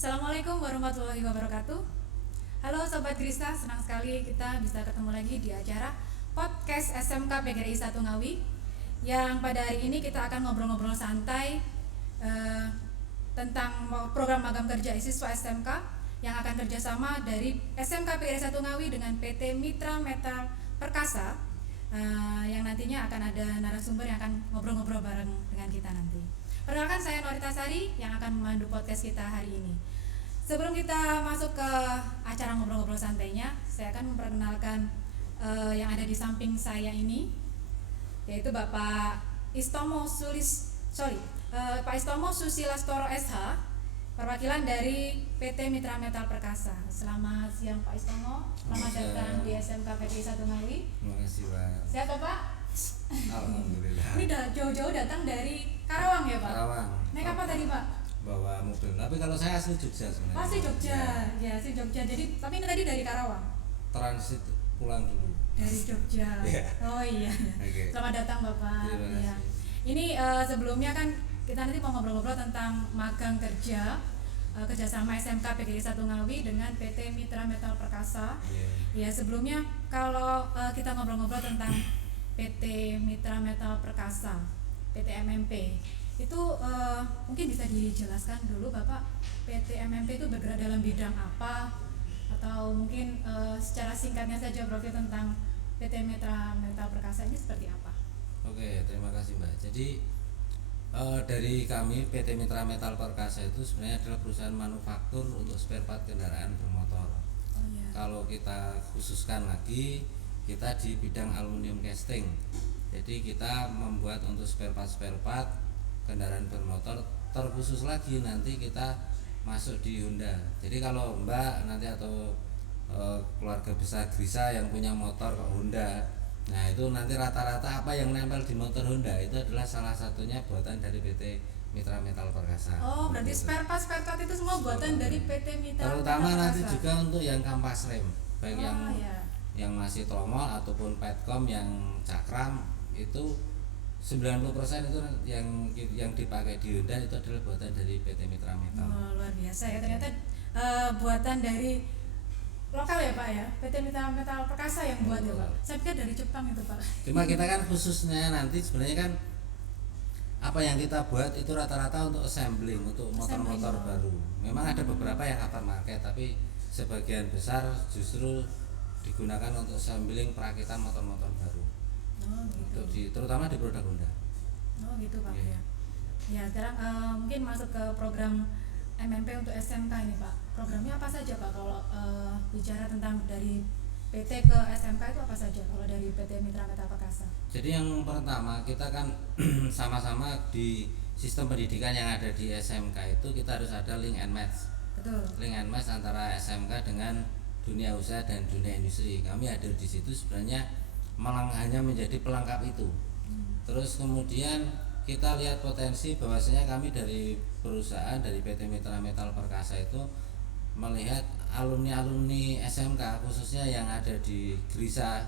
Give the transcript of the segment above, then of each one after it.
Assalamualaikum warahmatullahi wabarakatuh. Halo Sobat Grista, senang sekali kita bisa ketemu lagi di acara podcast SMK PGRI 1 Ngawi. Yang pada hari ini kita akan ngobrol-ngobrol santai tentang program magang kerja siswa SMK yang akan kerjasama dari SMK PGRI 1 Ngawi dengan PT Mitra Metal Perkasa, yang nantinya akan ada narasumber yang akan ngobrol-ngobrol bareng dengan kita nanti. Perkenalkan, saya Norita Sari yang akan memandu podcast kita hari ini. Sebelum kita masuk ke acara ngobrol-ngobrol santainya, saya akan memperkenalkan yang ada di samping saya ini, yaitu Bapak Pak Istomo Susilastoro SH, perwakilan dari PT Mitra Metal Perkasa. Selamat siang Pak Istomo, selamat datang di SMK PGRI 1 Ngawi. Terima kasih Pak. Sehat Pak? Alhamdulillah. Ini jauh-jauh datang dari Karawang ya Pak? Karawang. Naik apa tadi Pak? Bawa mobil. Tapi kalau saya asli Jogja sebenarnya. Asli Jogja, ya asli Jogja. Jadi tapi ini tadi dari Karawang. Transit pulang dulu. Dari Jogja. Yeah. Oh iya. Okay. Selamat datang Bapak. Terima kasih. Ya. Ini sebelumnya kan kita nanti mau ngobrol-ngobrol tentang magang kerja kerjasama SMK PGRI 1 Ngawi dengan PT Mitra Metal Perkasa. Yeah. Ya sebelumnya kalau kita ngobrol-ngobrol tentang PT Mitra Metal Perkasa, PT MMP, itu mungkin bisa dijelaskan dulu Bapak, PT MMP itu bergerak dalam bidang apa, atau mungkin secara singkatnya saja profil tentang PT Mitra Metal Perkasa ini seperti apa? Oke, terima kasih Mbak. Jadi dari kami PT Mitra Metal Perkasa itu sebenarnya adalah perusahaan manufaktur untuk spare part kendaraan bermotor. Oh, iya. Kalau kita khususkan lagi, kita di bidang aluminium casting. Jadi kita membuat untuk spare part kendaraan bermotor. Terkhusus lagi nanti kita masuk di Honda. Jadi kalau Mbak nanti atau keluarga besar Grisa yang punya motor Honda, nah itu nanti rata-rata apa yang nempel di motor Honda itu adalah salah satunya buatan dari PT Mitra Metal Perkasa. Oh, berarti spare part itu semua buatan dari PT Mitra. Terutama Metal nanti Perkasa. juga untuk yang kampas rem, baik Iya. yang masih tromol ataupun petkom yang cakram, itu 90% itu yang dipakai di Honda itu adalah buatan dari PT Mitra Metal. Oh, luar biasa ya, ternyata buatan dari lokal ya Pak ya, PT Mitra Metal Perkasa yang buat ya Pak. Saya pikir dari Jepang itu Pak. Cuma kita kan khususnya nanti sebenarnya kan apa yang kita buat itu rata-rata untuk assembling, untuk motor-motor baru. Memang ada beberapa yang aftermarket, tapi sebagian besar justru digunakan untuk assembling perakitan motor-motor baru. Oh gitu. Terutama di produk Honda. Oh gitu Pak Iya. ya. Ya sekarang mungkin masuk ke program MMP untuk SMK ini Pak. Programnya apa saja Pak kalau bicara tentang dari PT ke SMK itu apa saja kalau dari PT Mitra Metal Perkasa? Jadi yang pertama kita kan sama-sama di sistem pendidikan yang ada di SMK itu kita harus ada link and match. Betul. Link and match antara SMK dengan dunia usaha dan dunia industri. Kami hadir di situ sebenarnya hanya menjadi pelengkap itu. Terus kemudian kita lihat potensi bahwasanya kami dari perusahaan dari PT Mitra Metal Perkasa itu melihat alumni SMK khususnya yang ada di Grisa.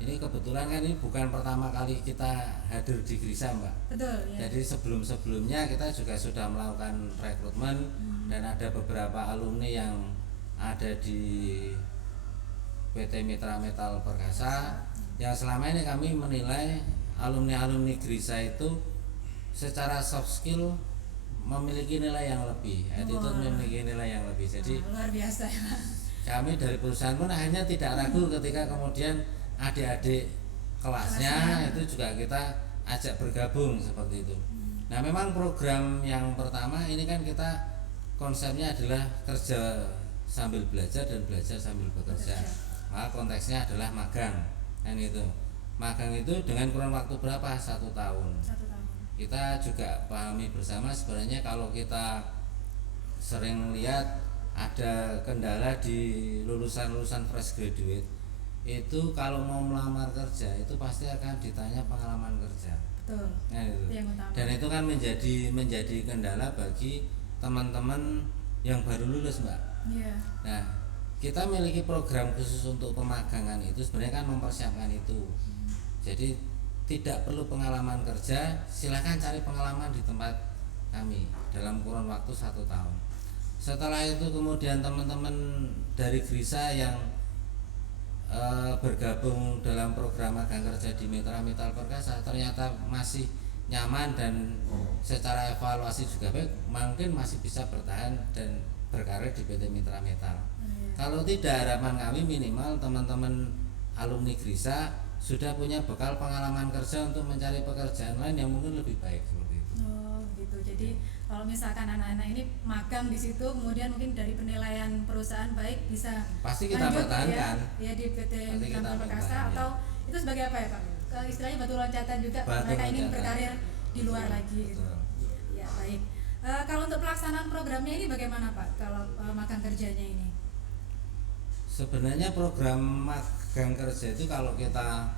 Ini kebetulan kan ini bukan pertama kali kita hadir di Grisa Mbak. Betul ya. Jadi sebelumnya kita juga sudah melakukan rekrutmen dan ada beberapa alumni yang ada di PT Mitra Metal Perkasa yang selama ini kami menilai alumni Grisa itu secara soft skill memiliki nilai yang lebih, attitude memiliki nilai yang lebih. Jadi luar biasa ya. kami dari perusahaan pun akhirnya tidak ragu ketika kemudian adik-adik kelasnya itu juga kita ajak bergabung seperti itu. Nah memang program yang pertama ini kan kita konsepnya adalah kerja sambil belajar dan belajar sambil bekerja. Maka konteksnya adalah magang, kan itu. Magang itu dengan kurun waktu berapa? 1 tahun. 1 tahun. Kita juga pahami bersama sebenarnya kalau kita sering lihat ada kendala di lulusan fresh graduate itu kalau mau melamar kerja itu pasti akan ditanya pengalaman kerja. Betul. Nah, itu. Yang utama. Dan itu kan menjadi kendala bagi teman-teman yang baru lulus Mbak. Iya. Nah kita memiliki program khusus untuk pemagangan itu sebenarnya kan mempersiapkan itu. Jadi tidak perlu pengalaman kerja, silakan cari pengalaman di tempat kami dalam kurun waktu 1 tahun. Setelah itu kemudian teman-teman dari Grisa yang bergabung dalam program magang kerja di Mitra Metal Perkasa ternyata masih nyaman dan secara evaluasi juga baik, mungkin masih bisa bertahan dan berkarir di PT Mitra Metal. Kalau tidak, harapan kami minimal teman-teman alumni Grisa sudah punya bekal pengalaman kerja untuk mencari pekerjaan lain yang mungkin lebih baik seperti itu. Oh gitu. Jadi kalau misalkan anak-anak ini magang di situ, kemudian mungkin dari penilaian perusahaan baik bisa Pasti kita lanjut pertahankan. ya di PT Pasti kita Mitra Perkasa, pertahankan, atau itu sebagai apa ya Pak? Istilahnya batu loncatan juga, Batu mereka ingin loncatan. berkarir di luar Betul, lagi. Gitu. betul. Ya baik. Kalau untuk pelaksanaan programnya ini bagaimana Pak? Kalau magang kerjanya ini? Sebenarnya program magang kerja itu kalau kita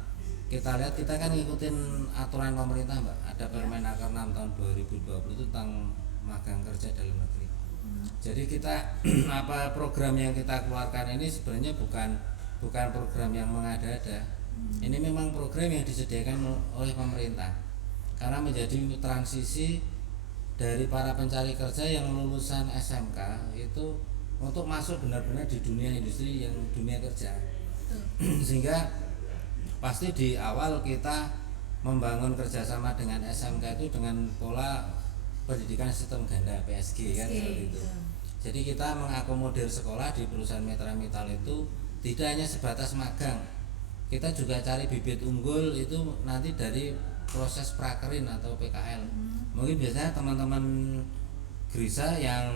lihat, kita kan ngikutin aturan pemerintah Mbak. Ada Permenaker 6 tahun 2020 itu tentang magang kerja dalam negeri. Jadi kita apa program yang kita keluarkan ini sebenarnya bukan program yang mengada-ada. Ini memang program yang disediakan oleh pemerintah karena menjadi transisi dari para pencari kerja yang lulusan SMK itu untuk masuk benar-benar di dunia industri yang dunia kerja. Sehingga pasti di awal kita membangun kerjasama dengan SMK itu dengan pola pendidikan sistem ganda PSG kan seperti itu. Jadi kita mengakomodir sekolah di perusahaan Mitra Metal itu tidak hanya sebatas magang, kita juga cari bibit unggul itu nanti dari proses prakerin atau PKL. Mungkin biasanya teman-teman Grisa yang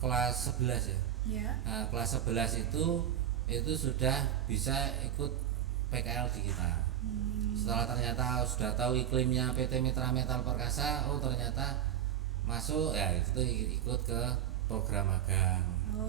kelas 11 ya. Nah, kelas 11 itu sudah bisa ikut PKL di kita. Setelah ternyata sudah tahu iklimnya PT Mitra Metal Perkasa, oh ternyata masuk ya itu ikut ke program magang.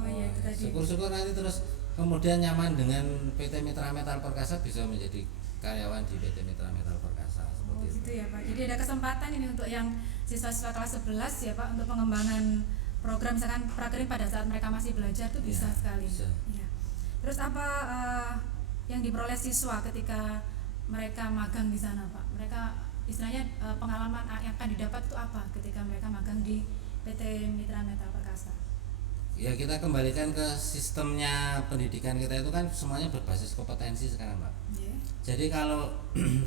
Iya, itu tadi. Syukur-syukur nanti terus kemudian nyaman dengan PT Mitra Metal Perkasa bisa menjadi karyawan di PT Mitra Metal Perkasa seperti itu. Gitu ya Pak. Jadi ada kesempatan ini untuk yang siswa-siswa kelas 11 ya Pak, untuk pengembangan program misalkan prakerin pada saat mereka masih belajar tuh bisa sekali. Bisa. Ya. Terus apa yang diperoleh siswa ketika mereka magang di sana Pak? Mereka istilahnya pengalaman yang akan didapat itu apa ketika mereka magang di PT Mitra Metal Perkasa? Ya kita kembalikan ke sistemnya pendidikan kita itu kan semuanya berbasis kompetensi sekarang Pak. Jadi kalau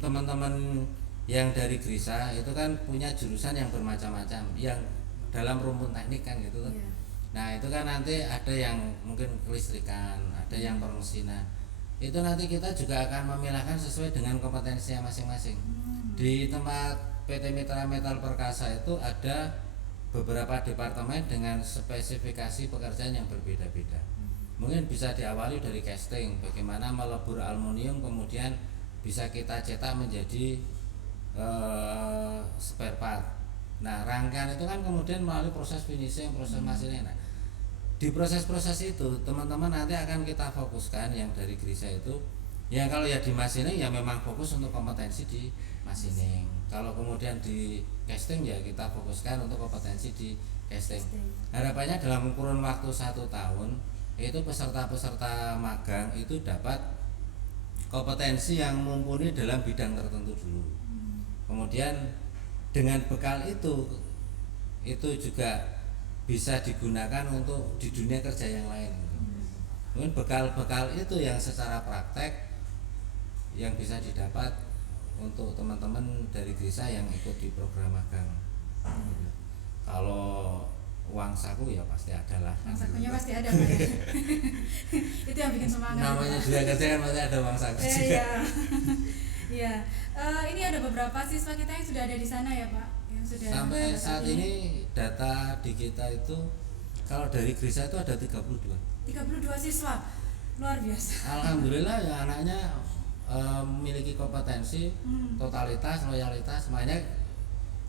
teman-teman yang dari Grisa itu kan punya jurusan yang bermacam-macam, yang dalam rumpun teknik kan gitu. Nah itu kan nanti ada yang mungkin kelistrikan, ada yang permesinan. Itu nanti kita juga akan memilahkan sesuai dengan kompetensinya masing-masing. Di tempat PT Mitra Metal Perkasa itu ada beberapa departemen dengan spesifikasi pekerjaan yang berbeda-beda. Mungkin bisa diawali dari casting, bagaimana melebur aluminium kemudian bisa kita cetak menjadi spare part. Nah rangkaian itu kan kemudian melalui proses finishing, proses machining. Nah, di proses-proses itu teman-teman nanti akan kita fokuskan yang dari Grisa itu, yang kalau ya di machining ya memang fokus untuk kompetensi di machining. Kalau kemudian di casting ya kita fokuskan untuk kompetensi di casting. Harapannya dalam kurun waktu 1 tahun itu peserta-peserta magang itu dapat kompetensi yang mumpuni dalam bidang tertentu dulu. Kemudian dengan bekal itu juga bisa digunakan untuk di dunia kerja yang lain. Mungkin bekal-bekal itu yang secara praktek yang bisa didapat untuk teman-teman dari Grisa yang ikut di program magang. Kalau uang saku ya pasti ada lah. Uang sakunya pasti ada Pak ya. Itu yang bikin semangat. Namanya juga kerja kan pasti ada uang saku juga. Iya. Ini ada beberapa siswa kita yang sudah ada di sana ya Pak, yang sudah sampai saat ini data di kita itu kalau dari Grisa itu ada 32 siswa, luar biasa. Alhamdulillah ya anaknya memiliki kompetensi, totalitas, loyalitas, semuanya.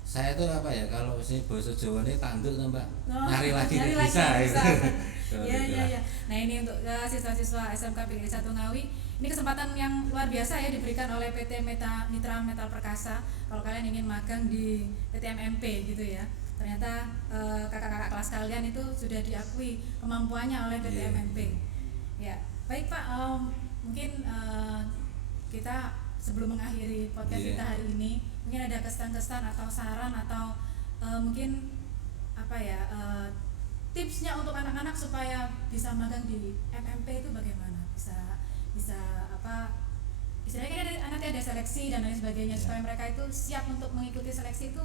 Saya tuh apa ya, kalau sini bahasa Jawa ini tanduk tuh Mbak, nyari lagi bisa gitu. Iya. Nah ini untuk siswa-siswa SMK PGRI 1 Ngawi, ini kesempatan yang luar biasa ya diberikan oleh PT Mitra Metal Perkasa. Kalau kalian ingin magang di PT MMP gitu ya, ternyata kakak-kakak kelas kalian itu sudah diakui kemampuannya oleh PT MMP. Ya, baik Pak, mungkin kita sebelum mengakhiri podcast kita hari ini, mungkin ada kesan-kesan atau saran atau mungkin apa ya, tipsnya untuk anak-anak supaya bisa magang di MMP itu bagaimana? Bisa apa? Istilahnya kan nanti ada seleksi dan lain sebagainya supaya mereka itu siap untuk mengikuti seleksi itu.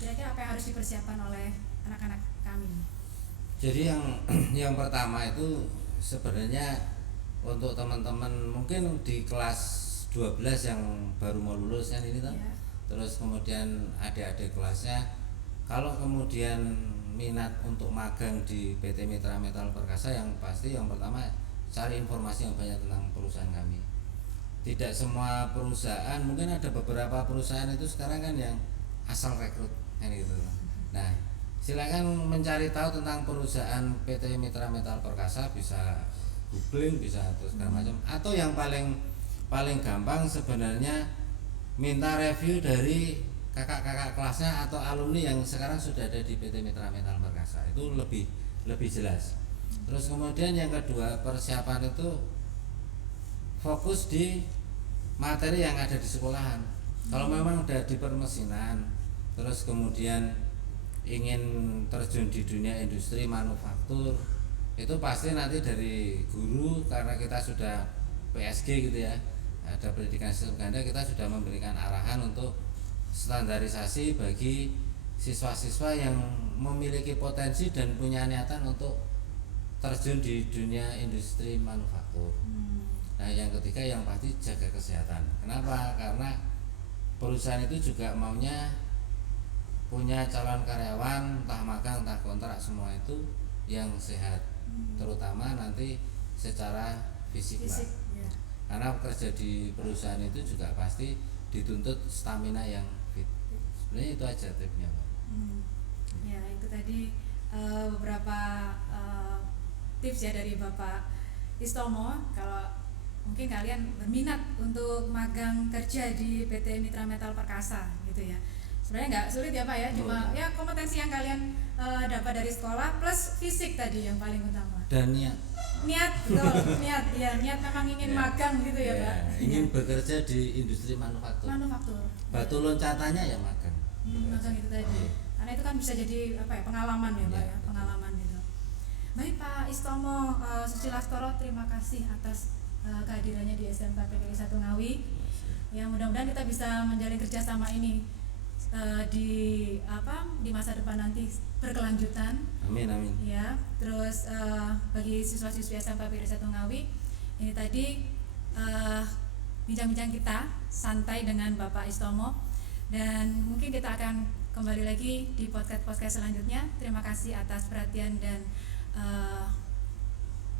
Kira-kira apa yang harus dipersiapkan oleh anak-anak kami? Jadi yang pertama itu sebenarnya untuk teman-teman mungkin di kelas 12 yang baru mau lulus kan ini Ya. terus kemudian adik-adik kelasnya kalau kemudian minat untuk magang di PT Mitra Metal Perkasa, yang pasti yang pertama cari informasi yang banyak tentang perusahaan kami. Tidak semua perusahaan, mungkin ada beberapa perusahaan itu sekarang kan yang asal rekrut kan gitu. Nah, silakan mencari tahu tentang perusahaan PT Mitra Metal Perkasa, bisa googling, bisa terus segala macam. Atau yang paling gampang sebenarnya minta review dari kakak-kakak kelasnya atau alumni yang sekarang sudah ada di PT Mitra Metal Perkasa, itu lebih jelas. Terus kemudian yang kedua, persiapan itu fokus di materi yang ada di sekolahan. Kalau memang udah di permesinan, terus kemudian ingin terjun di dunia industri manufaktur, itu pasti nanti dari guru, karena kita sudah PSG gitu ya, ada pendidikan sistem ganda, kita sudah memberikan arahan untuk standarisasi bagi siswa-siswa yang memiliki potensi dan punya niatan untuk terjun di dunia industri manufaktur. Nah, yang ketiga yang pasti jaga kesehatan. Kenapa? Karena perusahaan itu juga maunya punya calon karyawan, entah magang, entah kontrak, semua itu yang sehat, terutama nanti secara fisik. Ya. Karena kerja di perusahaan itu juga pasti dituntut stamina yang fit. Sebenarnya itu aja tipsnya, Pak. Ya, itu tadi beberapa tips ya dari Bapak Istomo. Kalau mungkin kalian berminat untuk magang kerja di PT Mitra Metal Perkasa gitu ya, sebenarnya nggak sulit ya Pak ya, cuma ya kompetensi yang kalian dapat dari sekolah plus fisik tadi yang paling utama. Dan Niat betul, niat memang ingin magang gitu ya Pak. Ingin bekerja di industri manufaktur. Batu loncatannya ya magang. Magang itu tadi. Karena itu kan bisa jadi apa ya, pengalaman ya Pak ya, pengalaman gitu. Baik Pak Istomo Susilo, terima kasih atas kehadirannya di SMK PGRI 1 Ngawi. Ya, mudah-mudahan kita bisa menjalin kerjasama ini di masa depan nanti berkelanjutan. Amin. Ya, terus bagi siswa-siswi SMK PGRI 1 Ngawi, ini tadi bincang-bincang kita santai dengan Bapak Istomo, dan mungkin kita akan kembali lagi di podcast selanjutnya. Terima kasih atas perhatian dan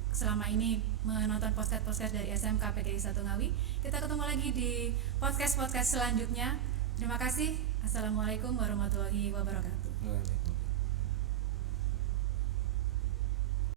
selama ini menonton podcast dari SMK PGRI 1 Ngawi. Kita ketemu lagi di podcast selanjutnya. Terima kasih. Assalamualaikum warahmatullahi wabarakatuh.